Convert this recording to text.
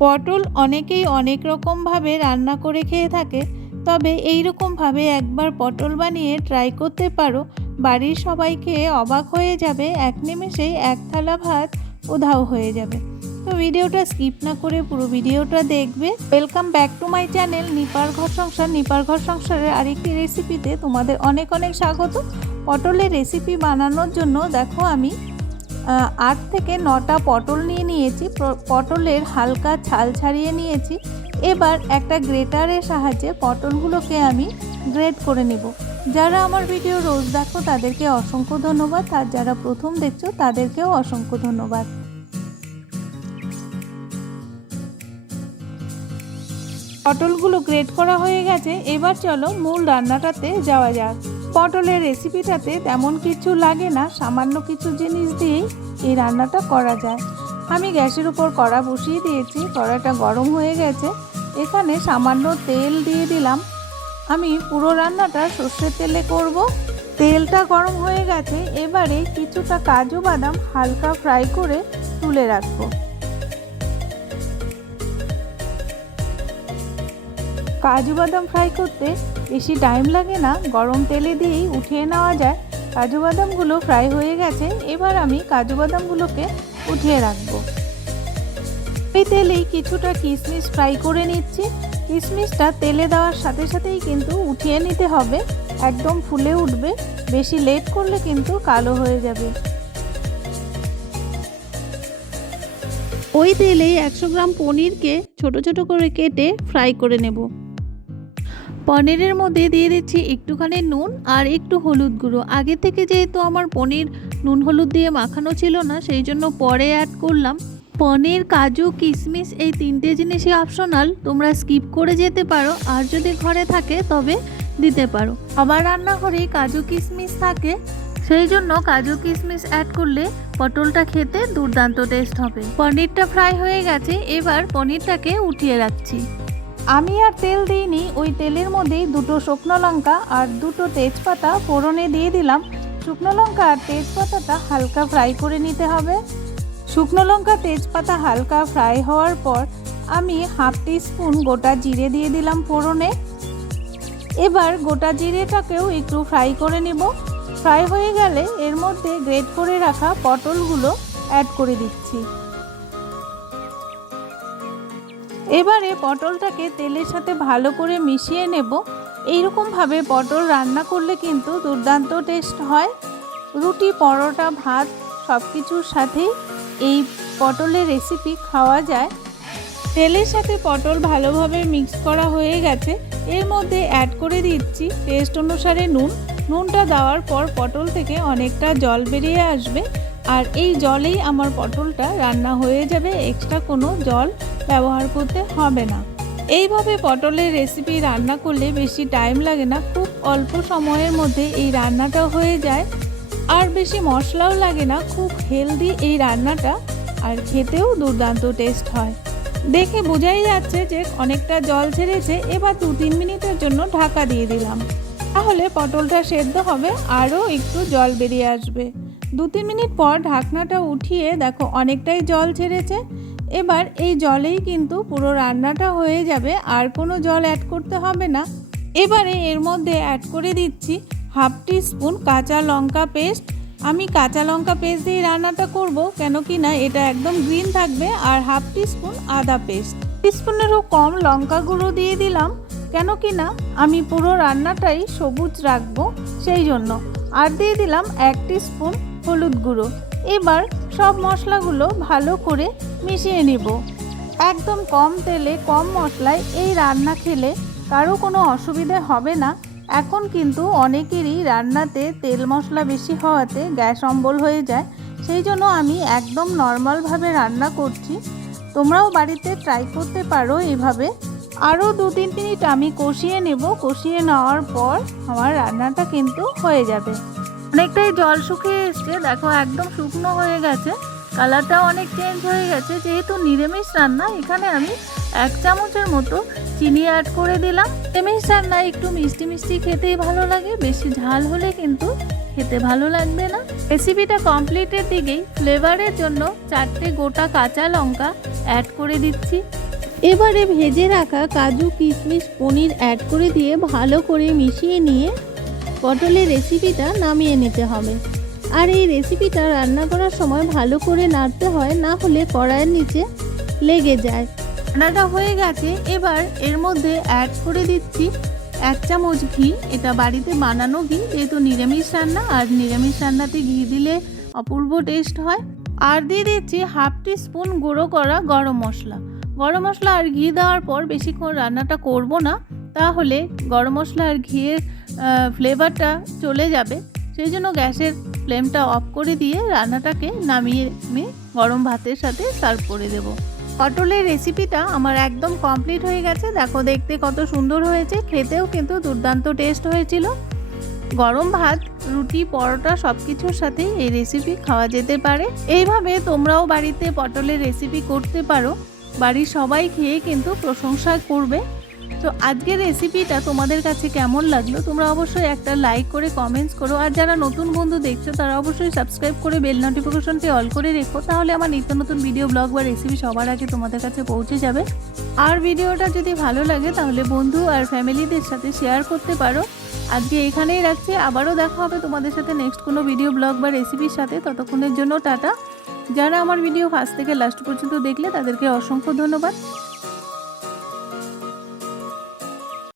পটল অনেকেই অনেক রকমভাবে রান্না করে খেয়ে থাকে, তবে এই রকমভাবে একবার পটল বানিয়ে ট্রাই করতে পারো। বাড়ির সবাইকে অবাক হয়ে যাবে, এক নিমেষেই এক থালা ভাত উধাও হয়ে যাবে। তো ভিডিওটা স্কিপ না করে পুরো ভিডিওটা দেখবে। Welcome back to my channel নিপার ঘর সংসার। নিপার ঘর সংসারের আরেকটি রেসিপিতে তোমাদের অনেক অনেক স্বাগত। পটলের রেসিপি বানানোর জন্য দেখো আমি আট থেকে নটা পটল নিয়ে নিয়েছি পটলের হালকা ছাল ছাড়িয়ে নিয়েছি। এবার একটা গ্রেটারের সাহায্যে পটলগুলোকে আমি গ্রেট করে নেব। যারা আমার ভিডিও রোজ দেখো, তাদেরকে অসংখ্য ধন্যবাদ। আর যারা প্রথম দেখছ, তাদেরকেও অসংখ্য ধন্যবাদ। পটলগুলো গ্রেট করা হয়ে গেছে। এবার চলো মূল রান্নাটাতে যাওয়া যাক। পটলের রেসিপিটাতে তেমন কিছু লাগে না, সামান্য কিছু জিনিস দিয়েই এই রান্নাটা করা যায়। আমি গ্যাসের উপর কড়া বসিয়ে দিয়েছি, কড়াটা গরম হয়ে গেছে। এখানে সামান্য তেল দিয়ে দিলাম। আমি পুরো রান্নাটা সর্ষের তেলে করব। তেলটা গরম হয়ে গেছে, এবারে কিছুটা কাজু বাদাম হালকা ফ্রাই করে তুলে রাখব। কাজু বাদাম ফ্রাই করতে বেশি টাইম লাগে না, গরম তেলে দিয়েই উঠিয়ে নেওয়া যায়। কাজু বাদামগুলো ফ্রাই হয়ে গেছে, এবার আমি কাজু বাদামগুলোকে উঠিয়ে রাখব। এই তেলেই কিছুটা কিশমিশ ফ্রাই করে নিচ্ছি। কিশমিশটা তেলে দেওয়ার সাথে সাথেই কিন্তু উঠিয়ে নিতে হবে। একদম ফুলে উঠবে, বেশি লেট করলে কিন্তু কালো হয়ে যাবে। ওই তেলেই একশো গ্রাম পনিরকে ছোট ছোট করে কেটে ফ্রাই করে নেব। পনিরের মধ্যে দিয়ে দিচ্ছি একটুখানি নুন আর একটু হলুদ গুঁড়ো। আগে থেকে যেহেতু আমার পনির নুন হলুদ দিয়ে মাখানো ছিল না, সেই জন্য পরে অ্যাড করলাম। পনির, কাজু কিশমিশ এই তিনটে জিনিসই অপশনাল তোমরা স্কিপ করে যেতে পারো আর যদি ঘরে থাকে তবে দিতে পারো। আবার রান্নাঘরে কাজু কিশমিশ থাকে, সেই জন্য কাজু কিশমিশ অ্যাড করলে পটলটা খেতে দুর্দান্ত টেস্ট হবে। পনিরটা ফ্রাই হয়ে গেছে, এবার পনিরটাকে উঠিয়ে রাখছি। আমি আর তেল দিইনি, ওই তেলের মধ্যেই দুটো শুকনো লঙ্কা আর দুটো তেজপাতা ফোড়নে দিয়ে দিলাম। শুকনো লঙ্কা আর তেজপাতাটা হালকা ফ্রাই করে নিতে হবে। শুকনো লঙ্কা, তেজপাতা হালকা ফ্রাই হওয়ার পর আমি হাফ স্পুন গোটা জিরে দিয়ে দিলাম ফোড়নে। এবার গোটা জিরেটাকেও একটু ফ্রাই করে নেব। ফ্রাই হয়ে গেলে এর মধ্যে গ্রেট করে রাখা পটলগুলো অ্যাড করে দিচ্ছি। এবারে পটলটাকে তেলের সাথে ভালো করে মিশিয়ে নেব। এইরকমভাবে পটল রান্না করলে কিন্তু দুর্দান্ত টেস্ট হয়। রুটি, পরোটা, ভাত সব কিছুর সাথেই এই পটলের রেসিপি খাওয়া যায়। তেলের সাথে পটল ভালোভাবে মিক্স করা হয়ে গেছে। এর মধ্যে অ্যাড করে দিচ্ছি টেস্ট অনুসারে নুন। নুনটা দেওয়ার পর পটল থেকে অনেকটা জল বেরিয়ে আসবে। আর এই জলেই আমার পটলটা রান্না হয়ে যাবে। এক্সট্রা কোনো জল ব্যবহার করতে হবে না। এইভাবে পটলের রেসিপি রান্না করলে বেশি টাইম লাগে না, খুব অল্প সময়ের মধ্যে এই রান্নাটা হয়ে যায়। আর বেশি মশলাও লাগে না, খুব হেলদি এই রান্নাটা, আর খেতেও দুর্দান্ত টেস্ট হয়। দেখে বোঝাই যাচ্ছে যে অনেকটা জল ছেড়েছে, এবার দু তিন মিনিটের জন্য ঢাকা দিয়ে দিলাম। তাহলে পটলটা সেদ্ধ হবে, আরও একটু জল বেরিয়ে আসবে। দু তিন মিনিট পর ঢাকনাটা উঠিয়ে দেখো অনেকটাই জল ছেড়েছে এবার এই জলেই কিন্তু পুরো রান্নাটা হয়ে যাবে, আর কোনো জল অ্যাড করতে হবে না। এবারে এর মধ্যে অ্যাড করে দিচ্ছি হাফ টি স্পুন কাঁচা লঙ্কা পেস্ট আমি কাঁচা লঙ্কা পেস্ট দিয়ে রান্নাটা করব, কেন কি না এটা একদম গ্রিন থাকবে, আর হাফ টি স্পুন আদা পেস্ট টিস্পুনেরও কম লঙ্কা গুঁড়ো দিয়ে দিলাম, কেন কি না আমি পুরো রান্নাটাই সবুজ রাখব সেই জন্য। আর দিয়ে দিলাম এক স্পুন হলুদ গুঁড়ো। এবার সব মশলাগুলো ভালো করে মিশিয়ে নিব। একদম কম তেলে, কম মশলায় এই রান্না খেলে কারও কোনো অসুবিধে হবে না। এখন কিন্তু অনেকেরই রান্নাতে তেল মশলা বেশি হওয়াতে গ্যাস অম্বল হয়ে যায়। সেই জন্য আমি একদম নর্মালভাবে রান্না করছি। তোমরাও বাড়িতে ট্রাই করতে পারো এভাবে। আরও দু তিন মিনিট আমি কষিয়ে নেব। কষিয়ে নেওয়ার পর আমার রান্নাটা কিন্তু হয়ে যাবে। অনেকটাই জল শুকিয়ে এসছে। দেখো একদম শুকনো হয়ে গেছে। কালারটাও অনেক চেঞ্জ হয়ে গেছে। যেহেতু নিরামিষ রান্না, এখানে আমি এক চামচের মতো চিনি অ্যাড করে দিলাম। নিরামিষ রান্নায় একটু মিষ্টি মিষ্টি খেতেই ভালো লাগে, বেশি ঝাল হলে কিন্তু খেতে ভালো লাগবে না। রেসিপিটা কমপ্লিটের দিকেই ফ্লেভারের জন্য চারটে গোটা কাঁচা লঙ্কা অ্যাড করে দিচ্ছি। এবারে ভেজে রাখা কাজু, কিশমিশ, পনির অ্যাড করে দিয়ে ভালো করে মিশিয়ে নিয়ে পটলের রেসিপিটা নামিয়ে নিতে হবে। আর এই রেসিপিটা রান্না করার সময় ভালো করে নাড়তে হয়, না হলে কড়াইয়ের নিচে লেগে যায়। রান্নাটা হয়ে গেছে, এবার এর মধ্যে অ্যাড করে দিচ্ছি এক চামচ ঘি। এটা বাড়িতে বানানো ঘি, যেহেতু নিরামিষ রান্না, আর নিরামিষ রান্নাতে ঘি দিলে অপূর্ব টেস্ট হয়। আর দিয়ে দিচ্ছি হাফ টি স্পুন গুঁড়ো করা গরম মশলা। গরম মশলা আর ঘি দেওয়ার পর বেশিক্ষণ রান্নাটা করব না, তাহলে গরম মশলা আর ঘিয়ের ফ্লেভারটা চলে যাবে। সেই জন্য গ্যাসের ফ্লেমটা অফ করে দিয়ে রান্নাটাকে নামিয়ে আমি গরম ভাতের সাথে সার্ভ করে দেব। পটলের রেসিপিটা আমার একদম কমপ্লিট হয়ে গেছে। দেখো, দেখতে কত সুন্দর হয়েছে। খেতেও কিন্তু দুর্দান্ত টেস্ট হয়েছিল। গরম ভাত, রুটি, পরোটা সব কিছুর সাথে এই রেসিপি খাওয়া যেতে পারে। এইভাবে তোমরাও বাড়িতে পটলের রেসিপি করতে পারো। বাড়ির সবাই খেয়ে কিন্তু প্রশংসা করবে। তো আজকের রেসিপিটা তোমাদের কাছে কেমন লাগল? তোমরা অবশ্যই একটা লাইক করে কমেন্টস করো। আর যারা নতুন বন্ধু দেখছ, তারা অবশ্যই সাবস্ক্রাইব করে বেল নোটিফিকেশনটি অল করে রেখো। তাহলে আমার নিত্য নতুন ভিডিও ব্লগ বা রেসিপি সবার আগে তোমাদের কাছে পৌঁছে যাবে। আর ভিডিওটা যদি ভালো লাগে, তাহলে বন্ধু আর ফ্যামিলিদের সাথে শেয়ার করতে পারো। আজকে এখানেই রাখছি। আবারও দেখা হবে তোমাদের সাথে নেক্সট কোনো ভিডিও ব্লগ বা রেসিপির সাথে। ততক্ষণের জন্য টাটা। যারা আমার ভিডিও ফার্স্ট থেকে লাস্ট পর্যন্ত দেখলে, তাদেরকে অসংখ্য ধন্যবাদ।